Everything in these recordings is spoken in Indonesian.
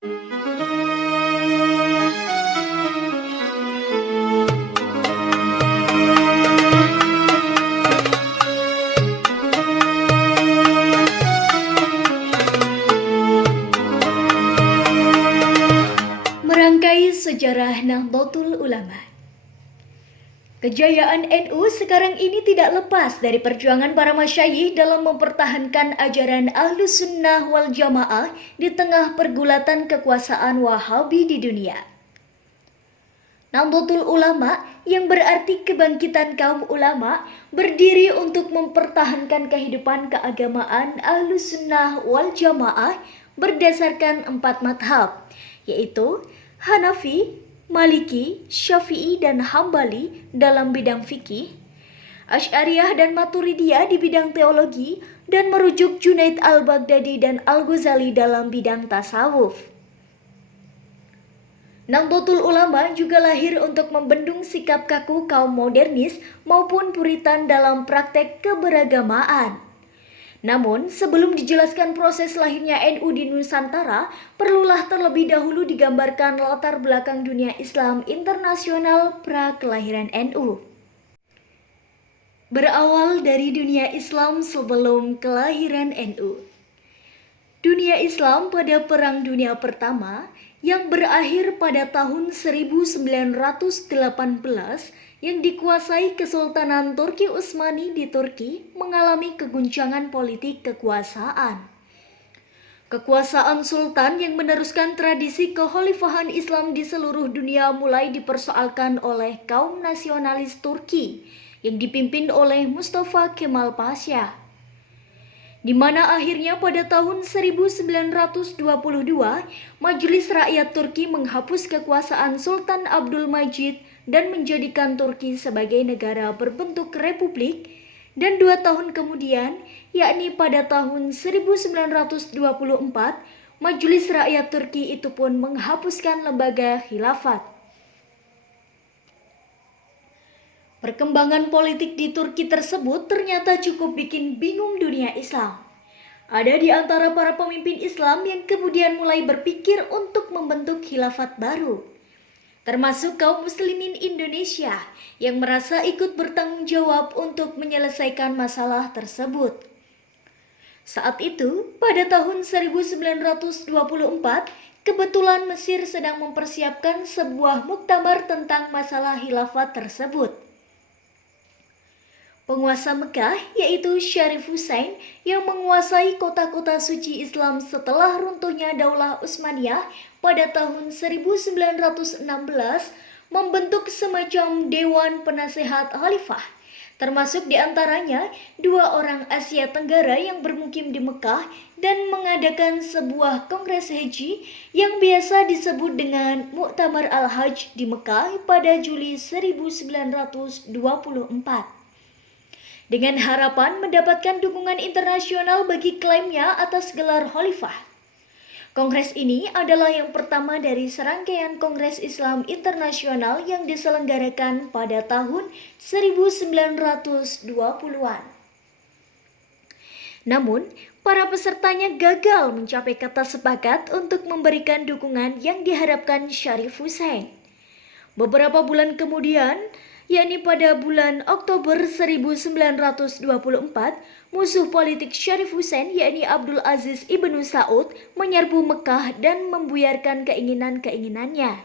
Merangkai sejarah Nahdlatul Ulama. Kejayaan NU sekarang ini tidak lepas dari perjuangan para masyayikh dalam mempertahankan ajaran Ahlus Sunnah wal Jamaah di tengah pergulatan kekuasaan Wahabi di dunia. Nahdlatul Ulama yang berarti kebangkitan kaum ulama berdiri untuk mempertahankan kehidupan keagamaan Ahlus Sunnah wal Jamaah berdasarkan 4 madhab, yaitu Hanafi, Maliki, Syafi'i, dan Hambali dalam bidang fikih, Asy'ariyah dan Maturidiyah di bidang teologi, dan merujuk Junaid al-Baghdadi dan Al-Ghazali dalam bidang tasawuf. Nahdlatul Ulama juga lahir untuk membendung sikap kaku kaum modernis maupun puritan dalam praktek keberagamaan. Namun, sebelum dijelaskan proses lahirnya NU di Nusantara, perlulah terlebih dahulu digambarkan latar belakang dunia Islam internasional pra-kelahiran NU. Berawal dari dunia Islam sebelum kelahiran NU. Dunia Islam pada Perang Dunia Pertama yang berakhir pada tahun 1918 yang dikuasai Kesultanan Turki Utsmani di Turki mengalami keguncangan politik kekuasaan. Kekuasaan sultan yang meneruskan tradisi kekhalifahan Islam di seluruh dunia mulai dipersoalkan oleh kaum nasionalis Turki yang dipimpin oleh Mustafa Kemal Pasha, di mana akhirnya pada tahun 1922 Majelis Rakyat Turki menghapus kekuasaan Sultan Abdul Majid dan menjadikan Turki sebagai negara berbentuk republik, dan 2 tahun kemudian, yakni pada tahun 1924, Majelis Rakyat Turki itu pun menghapuskan lembaga khilafat. Perkembangan politik di Turki tersebut ternyata cukup bikin bingung dunia Islam. Ada di antara para pemimpin Islam yang kemudian mulai berpikir untuk membentuk khilafat baru, termasuk kaum muslimin Indonesia yang merasa ikut bertanggung jawab untuk menyelesaikan masalah tersebut. Saat itu, pada tahun 1924, kebetulan Mesir sedang mempersiapkan sebuah muktamar tentang masalah khilafat tersebut. Penguasa Mekah, yaitu Syarif Hussein, yang menguasai kota-kota suci Islam setelah runtuhnya Daulah Utsmaniyah pada tahun 1916, membentuk semacam Dewan Penasehat Khalifah, termasuk diantaranya 2 orang Asia Tenggara yang bermukim di Mekah dan mengadakan sebuah kongres haji yang biasa disebut dengan Muktamar Al-Hajj di Mekah pada Juli 1924. Dengan harapan mendapatkan dukungan internasional bagi klaimnya atas gelar khalifah. Kongres ini adalah yang pertama dari serangkaian Kongres Islam Internasional yang diselenggarakan pada tahun 1920-an. Namun, para pesertanya gagal mencapai kata sepakat untuk memberikan dukungan yang diharapkan Syarif Hussein. Beberapa bulan kemudian, yakni pada bulan Oktober 1924, musuh politik Syarif Hussein yakni Abdul Aziz Ibnu Saud menyerbu Mekah dan membuyarkan keinginan-keinginannya.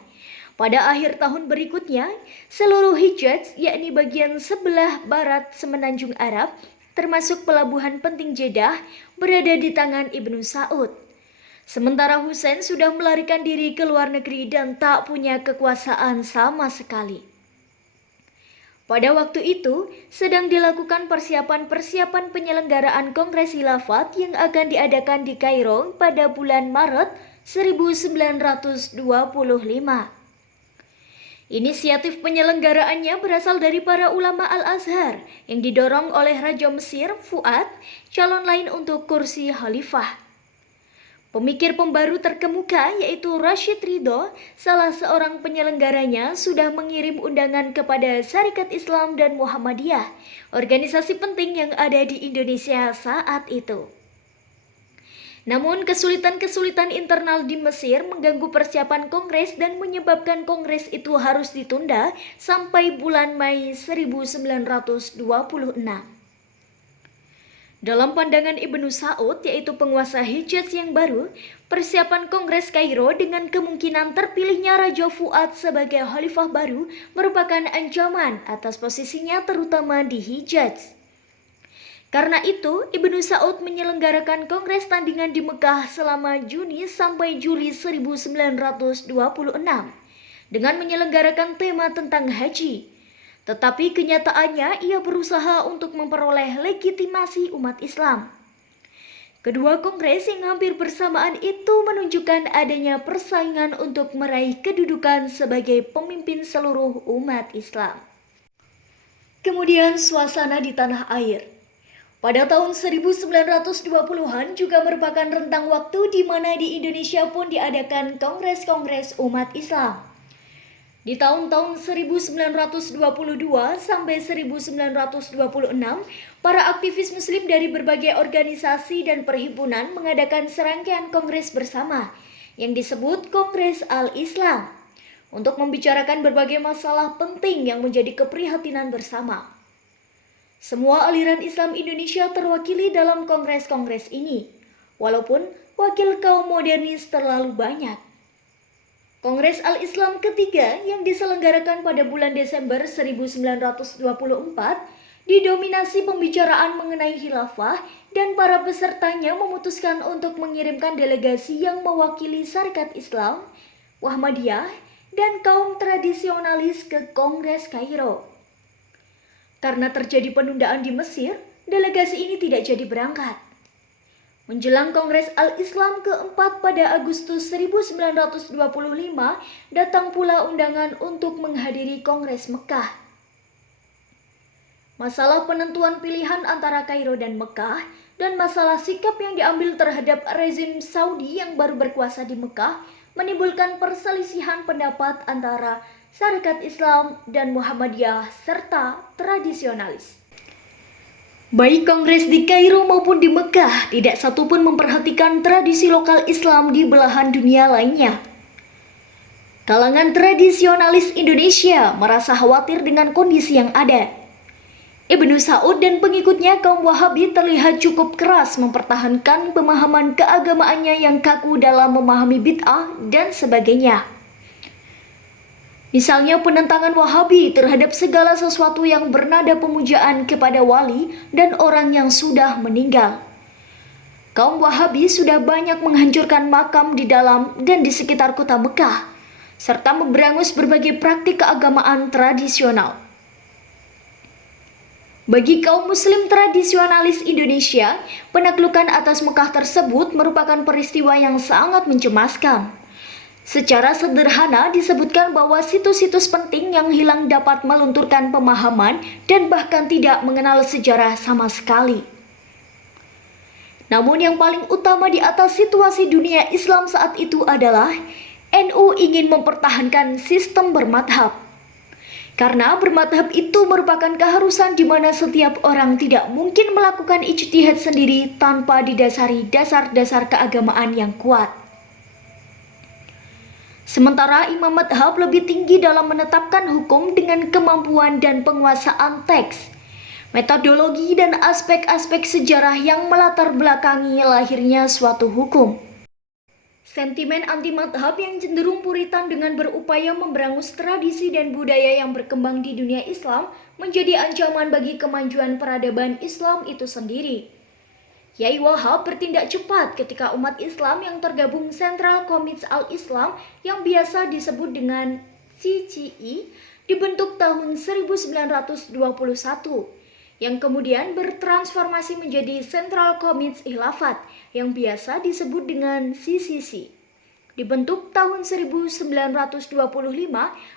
Pada akhir tahun berikutnya, seluruh Hijaz yakni bagian sebelah barat semenanjung Arab, termasuk pelabuhan penting Jeddah, berada di tangan Ibnu Saud. Sementara Hussein sudah melarikan diri ke luar negeri dan tak punya kekuasaan sama sekali. Pada waktu itu, sedang dilakukan persiapan-persiapan penyelenggaraan Kongres Khilafat yang akan diadakan di Kairo pada bulan Maret 1925. Inisiatif penyelenggaraannya berasal dari para ulama Al-Azhar yang didorong oleh Raja Mesir, Fuad, calon lain untuk kursi khalifah. Pemikir pembaru terkemuka yaitu Rashid Ridho, salah seorang penyelenggaranya, sudah mengirim undangan kepada Syarikat Islam dan Muhammadiyah, organisasi penting yang ada di Indonesia saat itu. Namun kesulitan-kesulitan internal di Mesir mengganggu persiapan kongres dan menyebabkan kongres itu harus ditunda sampai bulan Mei 1926. Dalam pandangan Ibnu Saud, yaitu penguasa Hijaz yang baru, persiapan Kongres Kairo dengan kemungkinan terpilihnya Raja Fuad sebagai khalifah baru merupakan ancaman atas posisinya terutama di Hijaz. Karena itu, Ibnu Saud menyelenggarakan kongres tandingan di Mekah selama Juni sampai Juli 1926 dengan menyelenggarakan tema tentang haji. Tetapi kenyataannya ia berusaha untuk memperoleh legitimasi umat Islam. Kedua kongres yang hampir bersamaan itu menunjukkan adanya persaingan untuk meraih kedudukan sebagai pemimpin seluruh umat Islam. Kemudian suasana di tanah air. Pada tahun 1920-an juga merupakan rentang waktu di mana di Indonesia pun diadakan kongres-kongres umat Islam. Di tahun-tahun 1922 sampai 1926, para aktivis muslim dari berbagai organisasi dan perhimpunan mengadakan serangkaian kongres bersama yang disebut Kongres Al-Islam untuk membicarakan berbagai masalah penting yang menjadi keprihatinan bersama. Semua aliran Islam Indonesia terwakili dalam kongres-kongres ini, walaupun wakil kaum modernis terlalu banyak. Kongres Al-Islam ketiga yang diselenggarakan pada bulan Desember 1924 didominasi pembicaraan mengenai khilafah dan para pesertanya memutuskan untuk mengirimkan delegasi yang mewakili Sarekat Islam, Muhammadiyah, dan kaum tradisionalis ke Kongres Kairo. Karena terjadi penundaan di Mesir, delegasi ini tidak jadi berangkat. Menjelang Kongres Al-Islam keempat pada Agustus 1925, datang pula undangan untuk menghadiri Kongres Mekah. Masalah penentuan pilihan antara Kairo dan Mekah, dan masalah sikap yang diambil terhadap rezim Saudi yang baru berkuasa di Mekah, menimbulkan perselisihan pendapat antara Sarekat Islam dan Muhammadiyah serta tradisionalis. Baik kongres di Kairo maupun di Mekah tidak satupun memperhatikan tradisi lokal Islam di belahan dunia lainnya. Kalangan tradisionalis Indonesia merasa khawatir dengan kondisi yang ada. Ibnu Saud dan pengikutnya kaum Wahabi terlihat cukup keras mempertahankan pemahaman keagamaannya yang kaku dalam memahami bid'ah dan sebagainya. Misalnya penentangan Wahabi terhadap segala sesuatu yang bernada pemujaan kepada wali dan orang yang sudah meninggal. Kaum Wahabi sudah banyak menghancurkan makam di dalam dan di sekitar kota Mekah, serta memberangus berbagai praktik keagamaan tradisional. Bagi kaum muslim tradisionalis Indonesia, penaklukan atas Mekah tersebut merupakan peristiwa yang sangat mencemaskan. Secara sederhana disebutkan bahwa situs-situs penting yang hilang dapat melunturkan pemahaman dan bahkan tidak mengenal sejarah sama sekali. Namun yang paling utama di atas situasi dunia Islam saat itu adalah NU ingin mempertahankan sistem bermadhab. Karena bermadhab itu merupakan keharusan di mana setiap orang tidak mungkin melakukan ijtihad sendiri tanpa didasari dasar-dasar keagamaan yang kuat. Sementara imam madhab lebih tinggi dalam menetapkan hukum dengan kemampuan dan penguasaan teks, metodologi dan aspek-aspek sejarah yang melatar belakangi lahirnya suatu hukum. Sentimen anti-madhab yang cenderung puritan dengan berupaya memberangus tradisi dan budaya yang berkembang di dunia Islam menjadi ancaman bagi kemajuan peradaban Islam itu sendiri. Yai Wahab bertindak cepat ketika umat Islam yang tergabung Central Committee Al-Islam yang biasa disebut dengan CCI dibentuk tahun 1921 yang kemudian bertransformasi menjadi Central Committee Khilafat yang biasa disebut dengan CCC. Dibentuk tahun 1925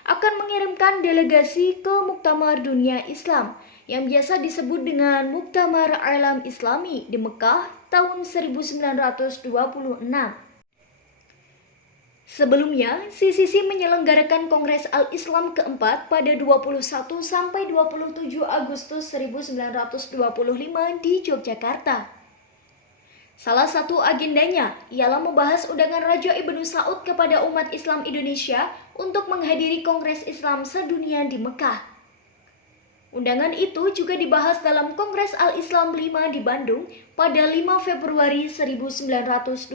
akan mengirimkan delegasi ke Muktamar Dunia Islam yang biasa disebut dengan Muktamar Alam Islami di Mekah tahun 1926. Sebelumnya, CCC menyelenggarakan Kongres Al-Islam keempat pada 21 sampai 27 Agustus 1925 di Yogyakarta. Salah satu agendanya ialah membahas undangan Raja Ibnu Saud kepada umat Islam Indonesia untuk menghadiri Kongres Islam Sedunia di Mekah. Undangan itu juga dibahas dalam Kongres Al-Islam 5 di Bandung pada 5 Februari 1926.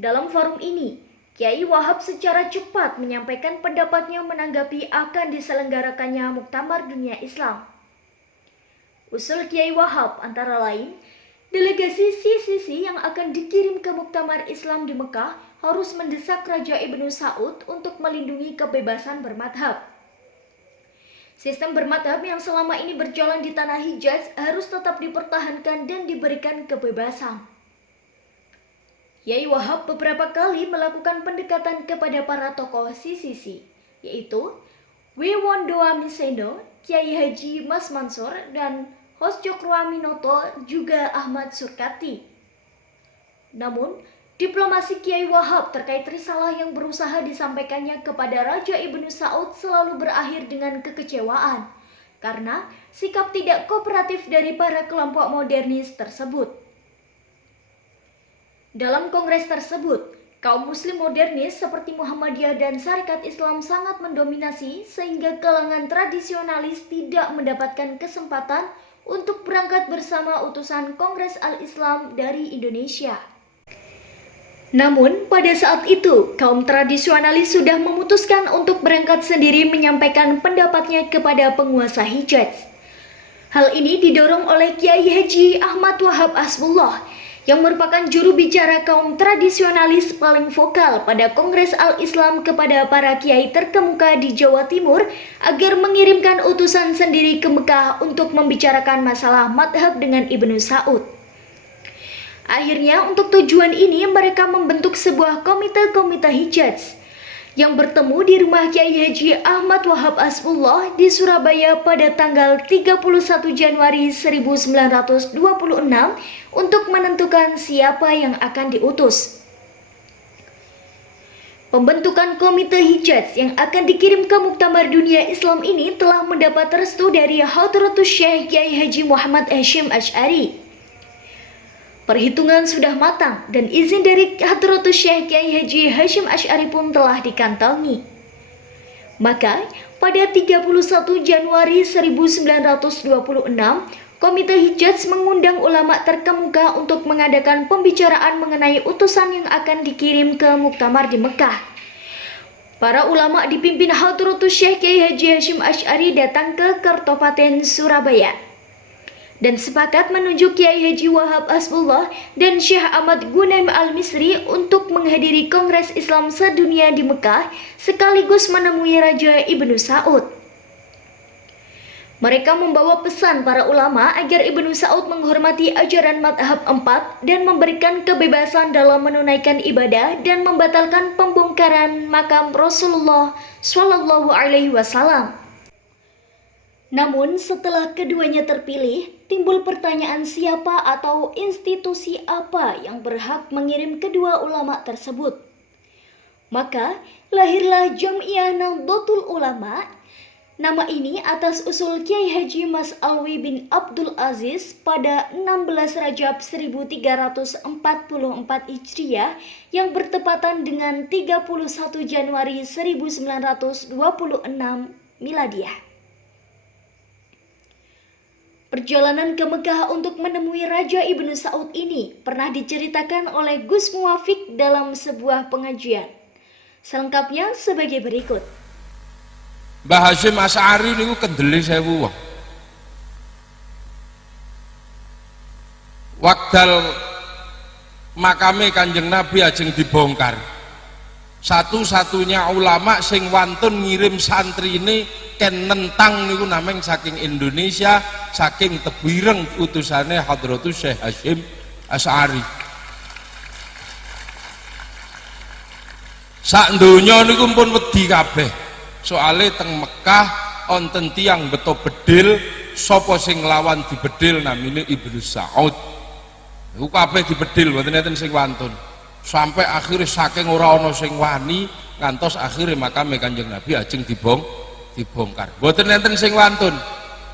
Dalam forum ini, Kiai Wahab secara cepat menyampaikan pendapatnya menanggapi akan diselenggarakannya Muktamar Dunia Islam. Usul Kiai Wahab antara lain, delegasi CCC yang akan dikirim ke Muktamar Islam di Mekah harus mendesak Raja Ibnu Saud untuk melindungi kebebasan bermadhab. Sistem bermadhab yang selama ini berjalan di Tanah Hijaz harus tetap dipertahankan dan diberikan kebebasan. Kiai Wahab beberapa kali melakukan pendekatan kepada para tokoh CCC, yaitu Wewondoa Miseno, Kiai Haji Mas Mansur, dan Hoscokroaminoto juga Ahmad Surkati. Namun, diplomasi Kiai Wahab terkait risalah yang berusaha disampaikannya kepada Raja Ibnu Saud selalu berakhir dengan kekecewaan karena sikap tidak kooperatif dari para kelompok modernis tersebut. Dalam kongres tersebut, kaum muslim modernis seperti Muhammadiyah dan Syarikat Islam sangat mendominasi sehingga kalangan tradisionalis tidak mendapatkan kesempatan untuk berangkat bersama utusan Kongres Al-Islam dari Indonesia. Namun, pada saat itu, kaum tradisionalis sudah memutuskan untuk berangkat sendiri menyampaikan pendapatnya kepada penguasa Hijaz. Hal ini didorong oleh Kiai Haji Ahmad Wahab Asbullah, yang merupakan juru bicara kaum tradisionalis paling vokal pada Kongres Al-Islam kepada para kiai terkemuka di Jawa Timur agar mengirimkan utusan sendiri ke Mekah untuk membicarakan masalah madhab dengan Ibnu Saud. Akhirnya untuk tujuan ini mereka membentuk sebuah komite Hijaz yang bertemu di rumah Kiai Haji Ahmad Wahab Asbullah di Surabaya pada tanggal 31 Januari 1926 untuk menentukan siapa yang akan diutus. Pembentukan komite Hijaz yang akan dikirim ke Muktamar Dunia Islam ini telah mendapat restu dari Hadratus Syekh Kiai Haji Muhammad Hasyim Asy'ari. Perhitungan sudah matang dan izin dari Hadratus Syekh Kiai Haji Hasyim Asy'ari pun telah dikantongi. Maka, pada 31 Januari 1926, Komite Hijaz mengundang ulama terkemuka untuk mengadakan pembicaraan mengenai utusan yang akan dikirim ke Muktamar di Mekah. Para ulama dipimpin Hadratus Syekh Kiai Haji Hasyim Asy'ari datang ke Kertopaten Surabaya dan sepakat menunjuk Kiai Haji Wahab Asbullah dan Syekh Ahmad Gunaim Al-Misri untuk menghadiri Kongres Islam Sedunia di Mekah sekaligus menemui Raja Ibnu Saud. Mereka membawa pesan para ulama agar Ibnu Saud menghormati ajaran madhab 4 dan memberikan kebebasan dalam menunaikan ibadah dan membatalkan pembongkaran makam Rasulullah SAW. Namun setelah keduanya terpilih, timbul pertanyaan siapa atau institusi apa yang berhak mengirim kedua ulama tersebut. Maka lahirlah Jam'iyah Nahdlatul Ulama. Nama ini atas usul Kiai Haji Mas Alwi bin Abdul Aziz pada 16 Rajab 1344 Hijriah yang bertepatan dengan 31 Januari 1926 Miladiah. Perjalanan ke Mekah untuk menemui Raja Ibnu Saud ini pernah diceritakan oleh Gus Muwafiq dalam sebuah pengajian. Selengkapnya sebagai berikut. Mbah Hasyim Asy'ari niku kendele 1000 wong. Wekdal makame Kanjeng Nabi ajeng dibongkar. Satu-satunya ulama sing wantun ngirim santri ini ken nentang niku nameng saking Indonesia, saking Tebireng utusane Hadratus Syekh Hasyim Asy'ari. Sak donya niku pun wedi kabeh. Soale teng Mekah wonten tiyang beto bedil, sapa sing nglawan dibedil namine Ibnu Saud. Niku kabeh dibedil mboten enten sing wantun. Sampai akhirnya saking ora ana sing wani ngantos akhirnya makame Kanjeng Nabi ajeng dibongkar. Mboten enten sing wantun.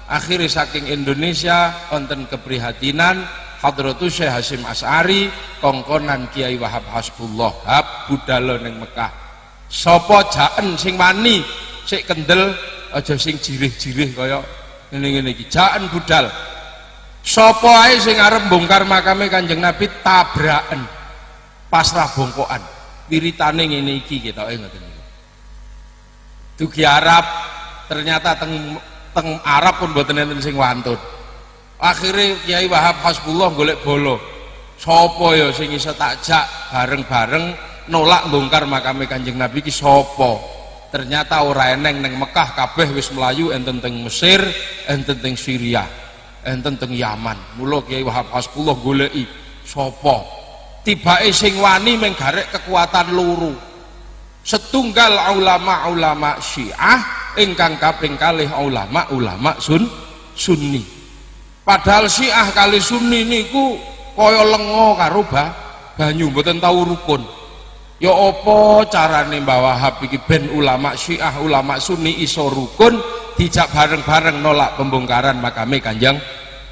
Akhirnya saking Indonesia wonten keprihatinan Hadratus Syekh Hasyim Asy'ari kongkonan Kiai Wahab Hasbullah hab budal ning Mekah. Sapa jaen sing wani sik kendel aja sing jirih-jirih kaya ngene-ngene iki jaen budal. Sapa ae sing arep bongkar makame Kanjeng Nabi tabraken pasrah bongkokan wiritane ngene iki ketoke ngoten niku. Dugi Arab ternyata teng Arab pun mboten enten sing wantun. Akhirnya Kiai Wahab Hasbullah golek bolo. Sopo ya sing iso takjak bareng-bareng nolak bongkar makame Kanjeng Nabi ki sopo? Ternyata ora eneng neng Mekah kabeh wis melayu enten teng Mesir, enten teng Syria, enten teng Yaman. Mula Kiai Wahab Hasbullah goleki sopo? Tibake sing wani mung garek kekuatan loro. Setunggal ulama Syiah ingkang kaping kalih ulama Sunni. Padahal Syiah kali Sunni niku kaya lenga karo banyu mboten tau rukun. Ya apa carane Mbah Wahab iki ben ulama Syiah ulama Sunni iso rukun dijak bareng-bareng nolak pembongkaran makame Kanjeng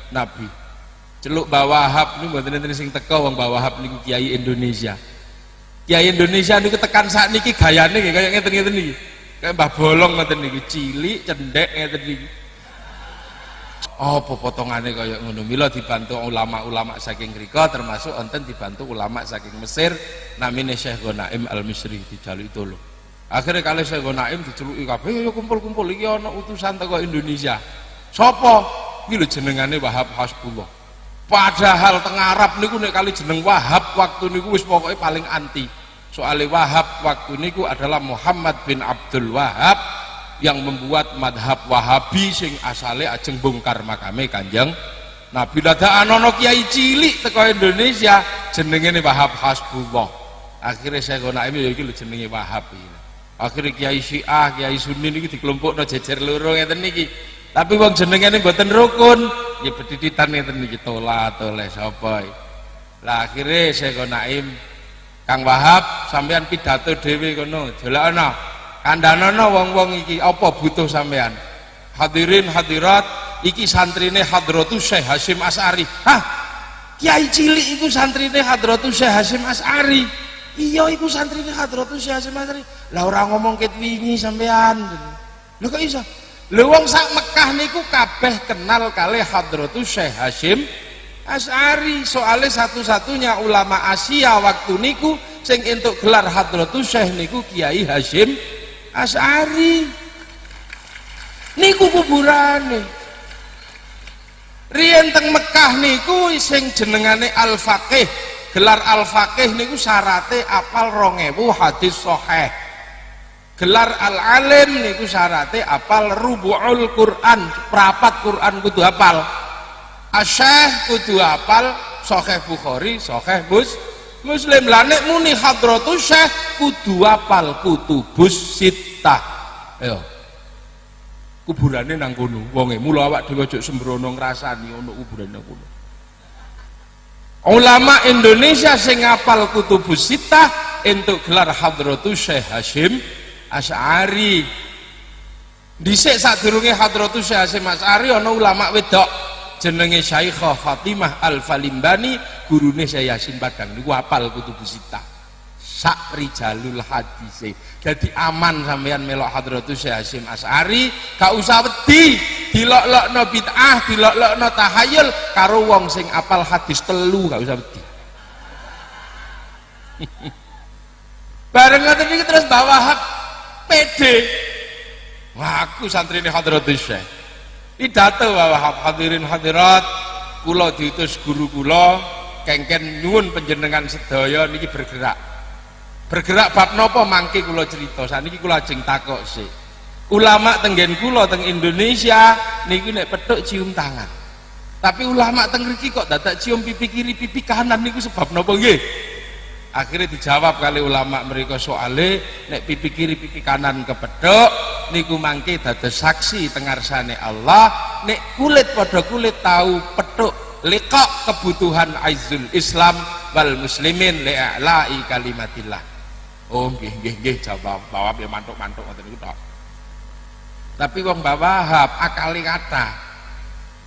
Nabi. Celuk Mbah Wahab niku mboten enten sing teka wong Mbah Wahab niku Kiai Indonesia. Kiai Indonesia niku tekan sakniki gayane nggih kaya ngeten-ngeten niki. Kayak Mbah Bolong ngoten niki, cilik, cendhek ngeten niki. Apa potongane kaya ngono. Mila dibantu ulama-ulama saking mrika termasuk enten dibantu ulama saking Mesir namine Syekh Ghanaim Al-Misri dijaluki tolong. Akhirnya kali Syekh Ghanaim diceluki kabeh yo kumpul-kumpul iki ana utusan teko Indonesia. Sapa? Iki lho jenengane Wahab Hasbullah. Padahal teng Arab niku nek kali jeneng Wahab waktu niku wis pokoke paling anti. Soale Wahab waktu niku adalah Muhammad bin Abdul Wahab yang membuat madhab Wahabi sing asale ajeng bongkar makame Kanjeng Nabi. Dadak ana kiai cilik teko Indonesia jenenge Wahab Hasbullah. Akhirnya saya Ghanaim ya iki lho jenenge Wahab iki. Akhirnya kiai Syiah, kiai Sunni niki dikelompokno jejer loro ngeten niki. Tapi wong jenengane mboten rukun, nggih petitan ngeten niki tola toleh sapa. Lah akhirnya saya Ghanaim Kang Wahab sampean pidato dhewe kono, delokno. Kandhanono wong-wong iki apa butuh sampean? Hadirin hadirat, iki santrine Hadratus Syekh Hasyim Asy'ari. Hah? Kiai cilik iku santrine Hadratus Syekh Hasyim Asy'ari. Iya iku santrine Hadratus Syekh Hasyim Asy'ari. Lah ora ngomong ket wingi sampean. Lho kok iso? Lho wong sak Mekah niku kabeh kenal kalih Hadratus Syekh Hasyim Asy'ari. Soale satu-satunya ulama Asia waktu niku sing entuk gelar Hadratus Syekh niku Kiai Hasyim Asy'ari. Niku kuburane. Riyen teng Mekah niku sing jenengane Al-Faqih. Gelar Al-Faqih niku syarate apal 2000 hadis sahih. Gelar Al-Alim niku syarate apal rubu'ul Quran, seprapat Quran kudu hafal. Asy-Syaikh kudu hafal Sahih Bukhari, Sahih Muslim. Lah nek muni Hadratus Syekh kudu hafal kutubus sittah. Ayo. Kuburane nang kono wonge. Mula awak dhewe aja sembrono ngrasani ono kuburan nang kono. Ulama Indonesia sing hafal kutubus sittah entuk gelar Hadratus Syekh Hasyim Asy'ari. Dhisik sadurunge Hadratus Syekh Hasyim Asy'ari ana ulama wedok jenenge Syaikhah Fatimah Al-Falimbani, gurune Syekh Yasin Padang niku hafal kutubus sittah. Sak rijalul hadis. Jadi aman sampean melok Hadratus Syekh Hasyim Asy'ari, gak usah wedi dilok-lokno bid'ah, dilok-lokno tahayul karo wong sing apal hadis telu, gak usah wedi. Bareng ngoten iki terus Mbah Wahab pede. Wah, aku santrine Hadratus Syekh. Pidato Mbah Wahab, hadirin hadirat, kula diutus guru kula kengken nyuwun panjenengan sedaya niki bergerak. Bergerak bab napa mangke kula cerita. Saniki kula ajeng takok sik. Ulama tenggen kula teng Indonesia niku nek petuk cium tangan. Tapi ulama teng mriki kok dadak cium pipi kiri pipi kanan niku sebab napa nggih? Akhirnya dijawab kali ulama mereka soale nek pipi kiri pipi kanan kepedhok niku mangke dados saksi tengarsane Allah, nek kulit padha kulit tahu petuk liqa kebutuhan aizul Islam wal muslimin li'ala'i kalimatillah. Oh nggih jawab ya mantuk-mantuk ngoten niku tok. Tapi wong Mbah Wahab akali kata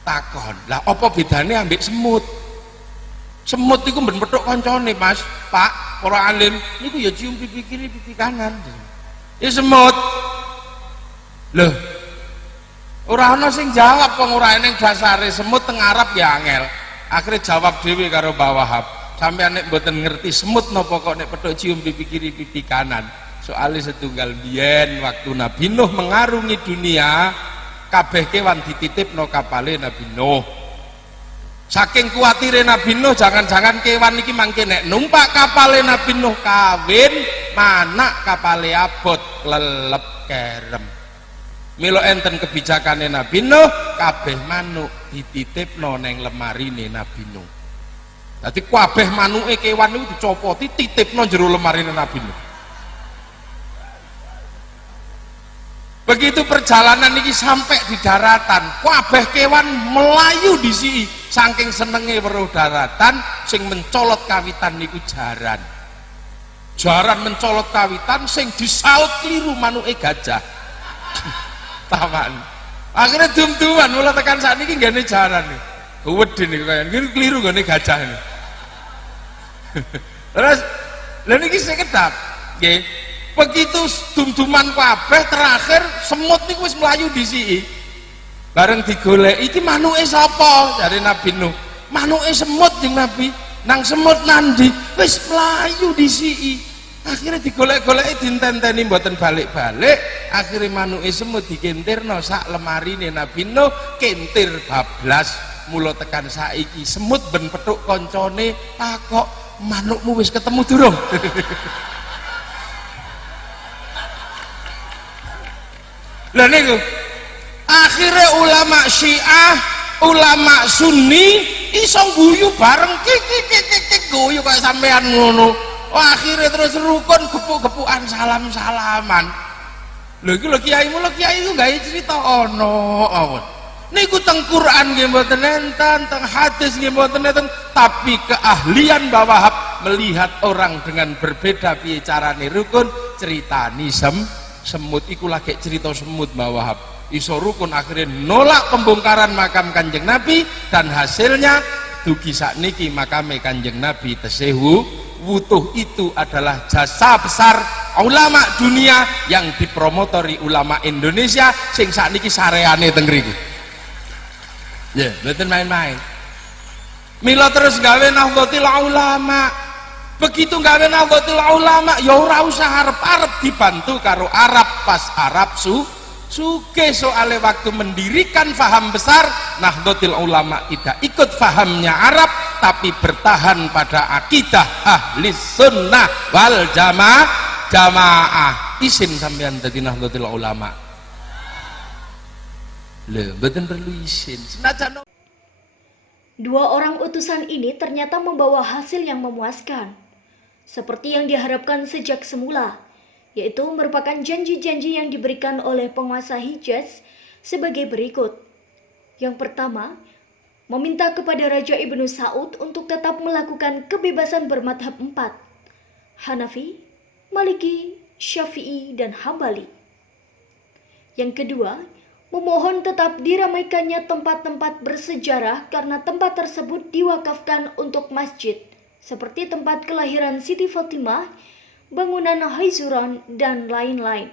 takon, lah apa bedane ambek semut? Semut iku ben petuk kancane, Mas. Pak, para alim, niku ya cium pipi kiri, pipi kanan. Ya semut. Loh. Ora ana sing jawab wong ora eneng dasare semut teng Arab ya angel. Akhirnya jawab dhewe karo Mbah Wahab. Sampeyan nek mboten ngerti semut napa kok nek petuk cium pipi kiri, pipi kanan. Soalnya setunggal biyen waktu Nabi Nuh mengarungi dunia, kabeh kewan dititipno kapale Nabi Nuh. Saking kuatire Nabi Nuh, jangan-jangan kewan iki mangke nek numpak kapale Nabi Nuh kawin, manak kapale abot lelep kerem. Mila enten kebijakane Nabi Nuh, kabeh manuk dititipno neng lemarine Nabi Nuh. Dadi kabeh manuke kewan niku dicopoti titipno jero lemarine Nabi Nuh. Begitu perjalanan ini sampai di daratan, kabeh kewan melayu disi, saking senenge weruh daratan, sing mencolot kawitan niku jaran. Jaran mencolot kawitan, sing disaut kliru manuke gajah. Taman. Akhirnya dum-duman, mulai tekan saat ini nggak jaran nih. Wedi nih kayak gini keliru gak gajah ini. Terus, lalu ini saya kedap, begitu dum-duman kabeh terakhir semut niku wis mlayu dhisiki. Bareng digoleki iki manuke sapa? Jare Nabi Nuh. Manuke semut jeung Nabi. Nang semut nandi wis mlayu dhisiki. Akhirnya digolek-goleki dintenteni mboten balik-balik. Akhirnya manuke semut dikentirno sak lemarine Nabi Nuh, kentir bablas. Mula tekan saiki semut ben petuk koncone, takok manukmu wis ketemu durung? Lah niku akhirnya ulama Syiah, ulama Sunni iso guyu bareng kik guyu kayak sampean ngono. Akhirnya terus rukun gepuk-gepukan salam-salaman. Lho iki lho kiaimu lho kiai itu gawe cerita ono awon. Niku teng Quran nggih mboten enten, teng hadis nggih mboten enten, tapi keahlian Mbah Wahab melihat orang dengan berbeda piye carane rukun, ceritani semut iku lagi cerita semut Mbah Wahab iso rukun akhirnya nolak pembongkaran makam Kanjeng Nabi dan hasilnya dugi sakniki makame Kanjeng Nabi tesehu wutuh. Itu adalah jasa besar ulama dunia yang dipromotori ulama Indonesia sing sakniki sareane teng mriku. Ya, mboten main-main. Mila terus gawe Nahdlatul Ulama. Begitu gawe Nahdlatul Ulama ya ora usah arep-arep dibantu karo Arab pas Arab sugih. Soale waktu mendirikan faham besar Nahdlatul Ulama tidak ikut fahamnya Arab tapi bertahan pada akidah ahli sunnah wal jamaah. Isin sampean dadi Nahdlatul Ulama. Lho, mboten perlu isin. Senajan dua orang utusan ini ternyata membawa hasil yang memuaskan, seperti yang diharapkan sejak semula, yaitu merupakan janji-janji yang diberikan oleh penguasa Hijaz sebagai berikut. Yang pertama, meminta kepada Raja Ibnu Saud untuk tetap melakukan kebebasan bermadhab 4, Hanafi, Maliki, Syafi'i, dan Hambali. Yang kedua, memohon tetap diramaikannya tempat-tempat bersejarah karena tempat tersebut diwakafkan untuk masjid, seperti tempat kelahiran Siti Fatimah, bangunan Haizuran, dan lain-lain.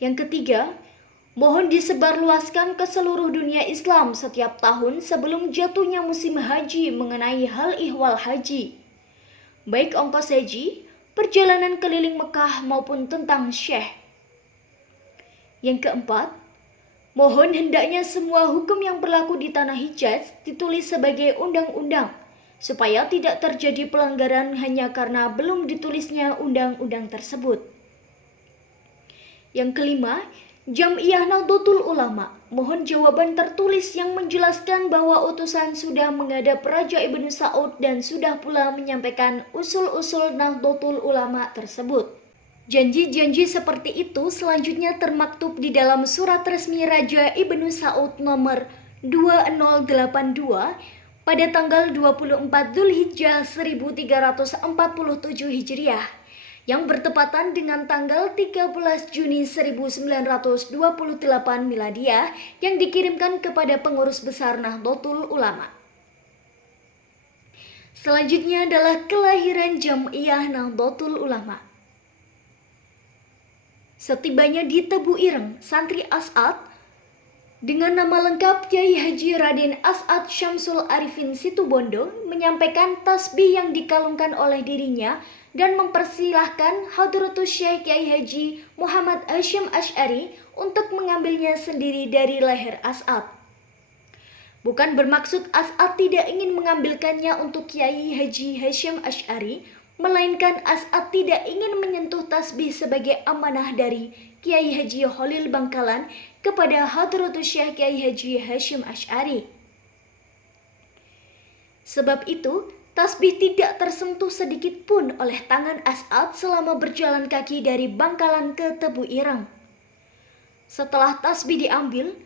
Yang ketiga, mohon disebarluaskan ke seluruh dunia Islam setiap tahun sebelum jatuhnya musim haji mengenai hal ihwal haji, baik ongkos haji, perjalanan keliling Mekah maupun tentang syekh. Yang keempat, mohon hendaknya semua hukum yang berlaku di tanah Hijaz ditulis sebagai undang-undang, supaya tidak terjadi pelanggaran hanya karena belum ditulisnya undang-undang tersebut. Yang kelima, Jam'iyah Nahdlatul Ulama mohon jawaban tertulis yang menjelaskan bahwa utusan sudah menghadap Raja Ibnu Saud dan sudah pula menyampaikan usul-usul Nahdlatul Ulama tersebut. Janji-janji seperti itu selanjutnya termaktub di dalam surat resmi Raja Ibnu Saud nomor 2082 pada tanggal 24 Dzulhijjah 1347 Hijriah yang bertepatan dengan tanggal 13 Juni 1928 Miladiah yang dikirimkan kepada pengurus besar Nahdlatul Ulama. Selanjutnya adalah kelahiran Jam'iyah Nahdlatul Ulama. Setibanya di Tebu Ireng, santri As'ad dengan nama lengkap Kiai Haji Raden As'ad Syamsul Arifin Situbondo menyampaikan tasbih yang dikalungkan oleh dirinya dan mempersilahkan Hadratus Syekh Kiai Haji Muhammad Hasyim Asy'ari untuk mengambilnya sendiri dari leher As'ad. Bukan bermaksud As'ad tidak ingin mengambilkannya untuk Kiai Haji Hasyim Asy'ari, melainkan As'ad tidak ingin menyentuh tasbih sebagai amanah dari Kiai Haji Khalil Bangkalan kepada Hadratus Syekh Kiai Haji Hasyim Asy'ari. Sebab itu, tasbih tidak tersentuh sedikit pun oleh tangan As'ad selama berjalan kaki dari Bangkalan ke Tebu Ireng. Setelah tasbih diambil,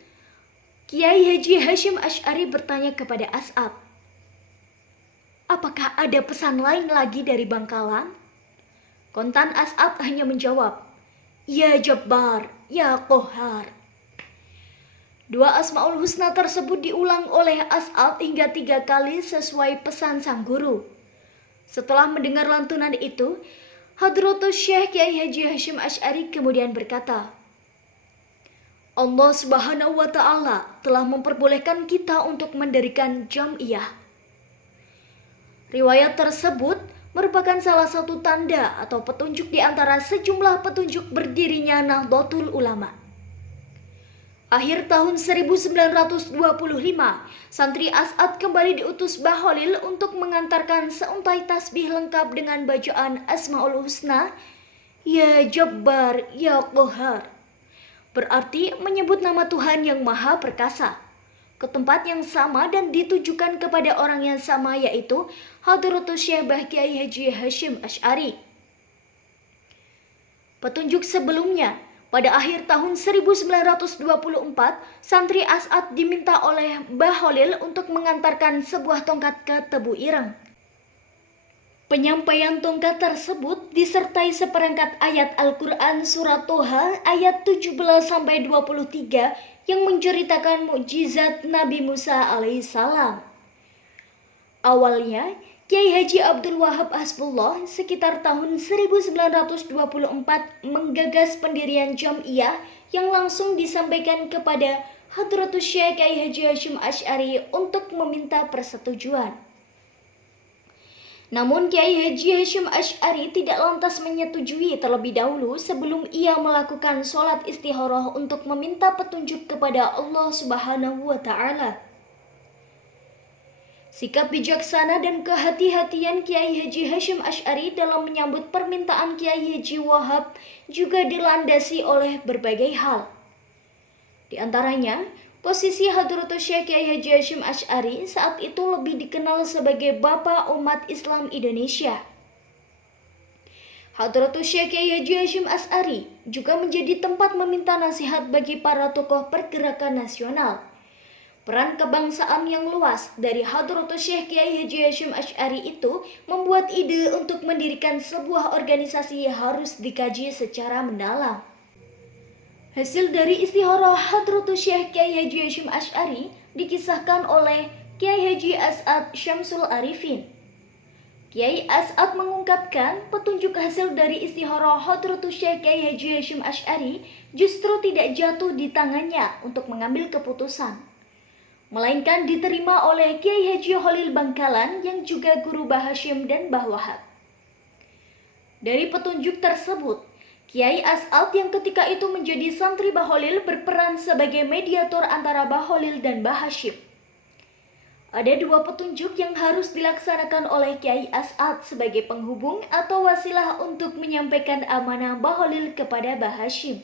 Kiai Haji Hasyim Asy'ari bertanya kepada As'ad, "Apakah ada pesan lain lagi dari Bangkalan?" Kontan As'ad hanya menjawab, "Ya Jabbar, ya Qahhar." Dua Asmaul Husna tersebut diulang oleh As'ad hingga 3 kali sesuai pesan sang guru. Setelah mendengar lantunan itu, Hadratus Syekh Kiai Haji Hasyim Asy'ari kemudian berkata, "Allah Subhanahu wa Ta'ala telah memperbolehkan kita untuk mendirikan Jam'iyah." Riwayat tersebut merupakan salah satu tanda atau petunjuk di antara sejumlah petunjuk berdirinya Nahdlatul Ulama. Akhir tahun 1925, santri As'ad kembali diutus Mbah Khalil untuk mengantarkan seuntai tasbih lengkap dengan bacaan Asmaul Husna, "Ya Jabbar, ya Qahhar." Berarti menyebut nama Tuhan yang Maha Perkasa, ke tempat yang sama dan ditujukan kepada orang yang sama, yaitu Hadratus Syekh Mbah Kiai Haji Hasyim Asy'ari. Petunjuk sebelumnya, pada akhir tahun 1924, santri As'ad diminta oleh Mbah Khalil untuk mengantarkan sebuah tongkat ke Tebu Ireng. Penyampaian tongkat tersebut disertai seperangkat ayat Al-Quran Surat Toha ayat 17-23 yang menceritakan mukjizat Nabi Musa alaihissalam. Awalnya, Kiai Haji Abdul Wahab Hasbullah sekitar tahun 1924 menggagas pendirian Jam'iyah yang langsung disampaikan kepada Hadratus Syekh Kiai Haji Hasyim Asy'ari untuk meminta persetujuan. Namun Kiai Haji Hasyim Asy'ari tidak lantas menyetujui terlebih dahulu sebelum ia melakukan sholat istikharah untuk meminta petunjuk kepada Allah Subhanahu wa Ta'ala. Sikap bijaksana dan kehati-hatian Kiai Haji Hasyim Asy'ari dalam menyambut permintaan Kiai Haji Wahab juga dilandasi oleh berbagai hal. Di antaranya, posisi Hadratus Syekh Kiai Haji Hasyim Asy'ari saat itu lebih dikenal sebagai Bapak Umat Islam Indonesia. Hadratus Syekh Kiai Haji Hasyim Asy'ari juga menjadi tempat meminta nasihat bagi para tokoh pergerakan nasional. Peran kebangsaan yang luas dari Hadratus Syekh Kiai Haji Hasyim Asy'ari itu membuat ide untuk mendirikan sebuah organisasi harus dikaji secara mendalam. Hasil dari istikharah Hadratus Syekh Kiai Haji Hasyim Asy'ari dikisahkan oleh Kiai Haji As'ad Syamsul Arifin. Kiai As'ad mengungkapkan petunjuk hasil dari istikharah Hadratus Syekh Kiai Haji Hasyim Asy'ari justru tidak jatuh di tangannya untuk mengambil keputusan, melainkan diterima oleh Kiai Haji Khalil Bangkalan yang juga guru Mbah Hasyim dan Mbah Wahab. Dari petunjuk tersebut, Kiai As'ad yang ketika itu menjadi santri Mbah Khalil berperan sebagai mediator antara Mbah Khalil dan Mbah Hasyim. Ada 2 petunjuk yang harus dilaksanakan oleh Kiai As'ad sebagai penghubung atau wasilah untuk menyampaikan amanah Mbah Khalil kepada Mbah Hasyim.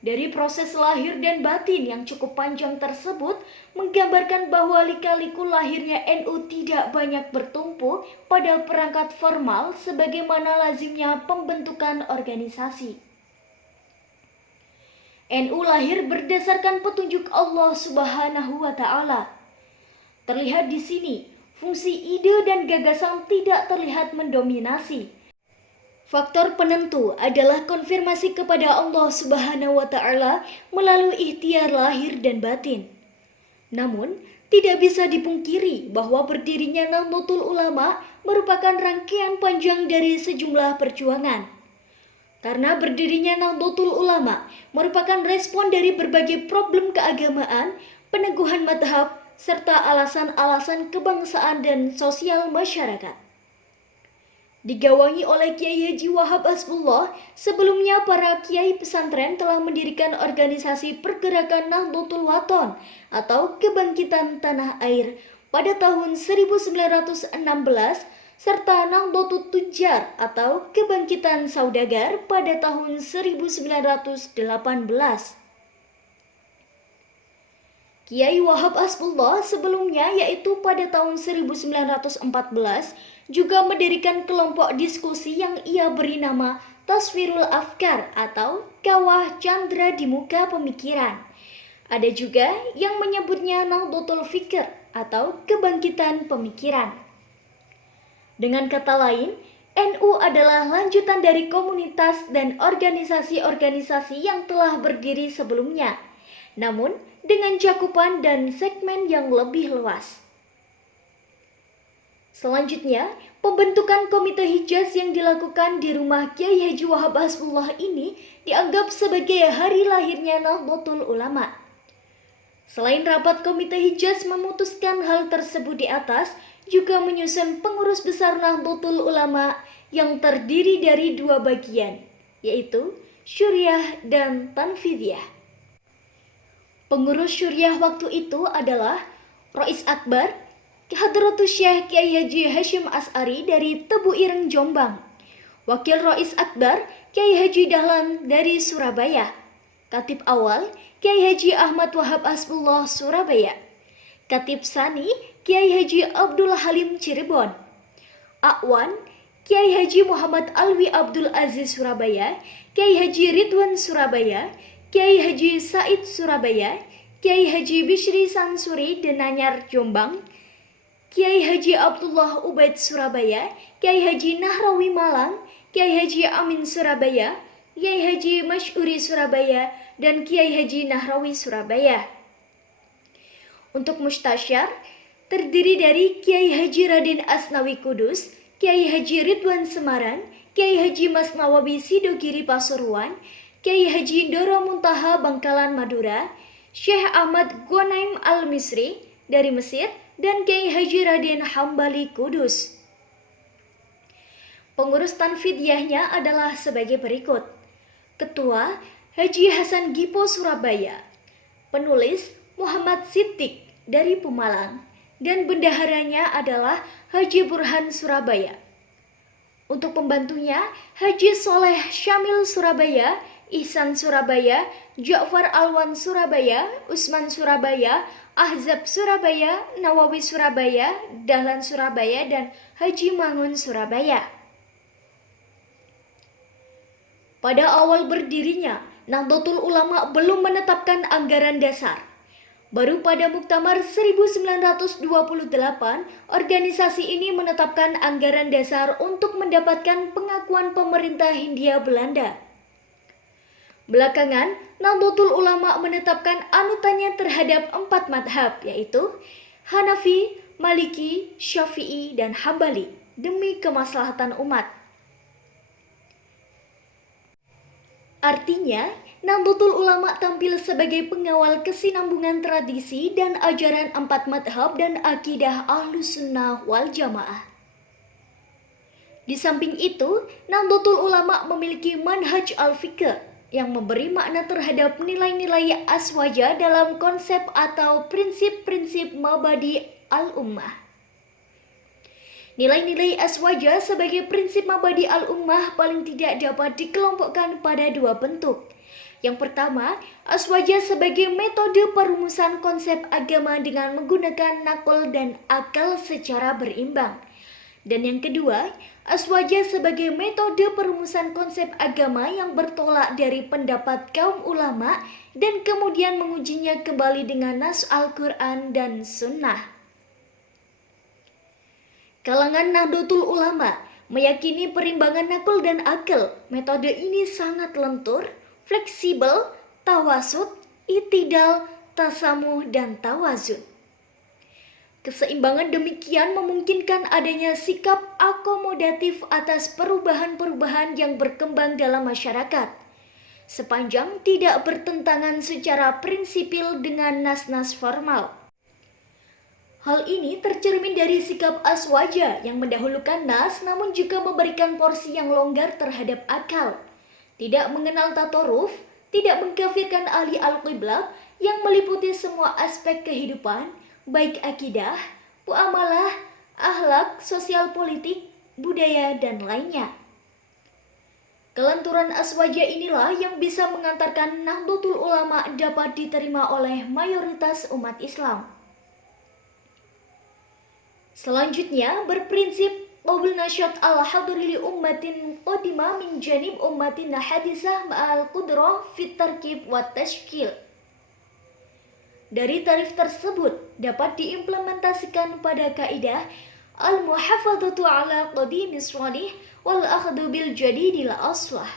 Dari proses lahir dan batin yang cukup panjang tersebut menggambarkan bahwa lika-liku lahirnya NU tidak banyak bertumpu pada perangkat formal sebagaimana lazimnya pembentukan organisasi. NU lahir berdasarkan petunjuk Allah Subhanahu wa Ta'ala. Terlihat di sini, fungsi ide dan gagasan tidak terlihat mendominasi. Faktor penentu adalah konfirmasi kepada Allah Subhanahu wa Ta'ala melalui ikhtiar lahir dan batin. Namun, Tidak bisa dipungkiri bahwa berdirinya Nahdlatul Ulama merupakan rangkaian panjang dari sejumlah perjuangan. Karena berdirinya Nahdlatul Ulama merupakan respon dari berbagai problem keagamaan, peneguhan madhab, serta alasan-alasan kebangsaan dan sosial masyarakat. Digawangi oleh Kiai Haji Wahab Hasbullah, sebelumnya para kiai pesantren telah mendirikan organisasi pergerakan Nahdlatul Wathon atau Kebangkitan Tanah Air pada tahun 1916 serta Nahdlatul Tujjar atau Kebangkitan Saudagar pada tahun 1918. Kiai Wahab Hasbullah sebelumnya yaitu pada tahun 1914 juga mendirikan kelompok diskusi yang ia beri nama Taswirul Afkar atau Kawah Candra di Muka Pemikiran. Ada juga yang menyebutnya Nahdlatul Fikr atau Kebangkitan Pemikiran. Dengan kata lain, NU adalah lanjutan dari komunitas dan organisasi-organisasi yang telah berdiri sebelumnya, namun dengan cakupan dan segmen yang lebih luas. Selanjutnya, pembentukan Komite Hijaz yang dilakukan di rumah Kiai Haji Wahab Hasbullah ini dianggap sebagai hari lahirnya Nahdlatul Ulama. Selain rapat Komite Hijaz memutuskan hal tersebut di atas, juga menyusun pengurus besar Nahdlatul Ulama yang terdiri dari dua bagian, yaitu Syuriah dan Tanfidiyah. Pengurus Syuriah waktu itu adalah Rois Akbar, Hadratus Syekh Kiai Haji Hashim As'ari dari Tebu Ireng Jombang, Wakil Rois Akbar Kiai Haji Dahlan dari Surabaya, Katib Awal Kiai Haji Ahmad Wahab Hasbullah Surabaya, Katib Sani Kiai Haji Abdul Halim Cirebon, Akwan Kiai Haji Muhammad Alwi Abdul Aziz Surabaya, Kiai Haji Ridwan Surabaya, Kiai Haji Said Surabaya, Kiai Haji Bishri Sansuri Denanyar Jombang, Kiai Haji Abdullah Ubaid Surabaya, Kiai Haji Nahrawi Malang, Kiai Haji Amin Surabaya, Kiai Haji Masyuri Surabaya, dan Kiai Haji Nahrawi Surabaya. Untuk mustasyar terdiri dari Kiai Haji Raden Asnawi Kudus, Kiai Haji Ridwan Semarang, Kiai Haji Mas Nawawi Sidogiri Pasuruan, Kiai Haji Doro Muntaha Bangkalan Madura, Syekh Ahmad Ghanaim Al-Misri dari Mesir, dan Kiai Haji Raden Hambali Kudus. Pengurus Tanfidiyahnya adalah sebagai berikut. Ketua Haji Hasan Gipo Surabaya, penulis Muhammad Siddiq dari Pemalang, dan bendaharanya adalah Haji Burhan Surabaya. Untuk pembantunya Haji Soleh Syamil Surabaya, Ihsan Surabaya, Ja'far Alwan Surabaya, Usman Surabaya, Ahzab Surabaya, Nawawi Surabaya, Dahlan Surabaya, dan Haji Mangun Surabaya. Pada awal berdirinya, Nahdlatul Ulama belum menetapkan anggaran dasar. Baru pada Muktamar 1928, organisasi ini menetapkan anggaran dasar untuk mendapatkan pengakuan pemerintah Hindia Belanda. Belakangan, Nahdlatul Ulama menetapkan anutannya terhadap 4 madhab, yaitu Hanafi, Maliki, Syafi'i, dan Hambali, demi kemaslahatan umat. Artinya, Nahdlatul Ulama tampil sebagai pengawal kesinambungan tradisi dan ajaran 4 madhab dan akidah Ahlus Sunnah wal Jamaah. Di samping itu, Nahdlatul Ulama memiliki manhaj al-fiqh yang memberi makna terhadap nilai-nilai aswaja dalam konsep atau prinsip-prinsip mabadi al-ummah. Nilai-nilai aswaja sebagai prinsip mabadi al-ummah paling tidak dapat dikelompokkan pada 2 bentuk. Yang pertama, aswaja sebagai metode perumusan konsep agama dengan menggunakan nakal dan akal secara berimbang. Dan yang kedua, aswaja sebagai metode perumusan konsep agama yang bertolak dari pendapat kaum ulama dan kemudian mengujinya kembali dengan nas Al-Quran dan Sunnah. Kalangan Nahdlatul Ulama meyakini perimbangan nakal dan akal. Metode ini sangat lentur, fleksibel, tawasud, itidal, tasamuh, dan tawazun. Keseimbangan demikian memungkinkan adanya sikap akomodatif atas perubahan-perubahan yang berkembang dalam masyarakat, sepanjang tidak bertentangan secara prinsipil dengan nas-nas formal. Hal ini tercermin dari sikap Aswaja yang mendahulukan nas namun juga memberikan porsi yang longgar terhadap akal, tidak mengenal tatoruf, tidak mengkafirkan ahli al-qiblat yang meliputi semua aspek kehidupan, baik akidah, muamalah, akhlak, sosial politik, budaya, dan lainnya. Kelenturan Aswaja inilah yang bisa mengantarkan Nahdlatul Ulama dapat diterima oleh mayoritas umat Islam. Selanjutnya berprinsip qaul nasyat al-hadri li ummatin qadimah min janib ummatin hadisah ma'al qudrah fit tarkib wa tashkil. Dari tarif tersebut dapat diimplementasikan pada kaidah al-muhafadzatu ala qadimis shalih wal akhdhu bil jadidil aslah.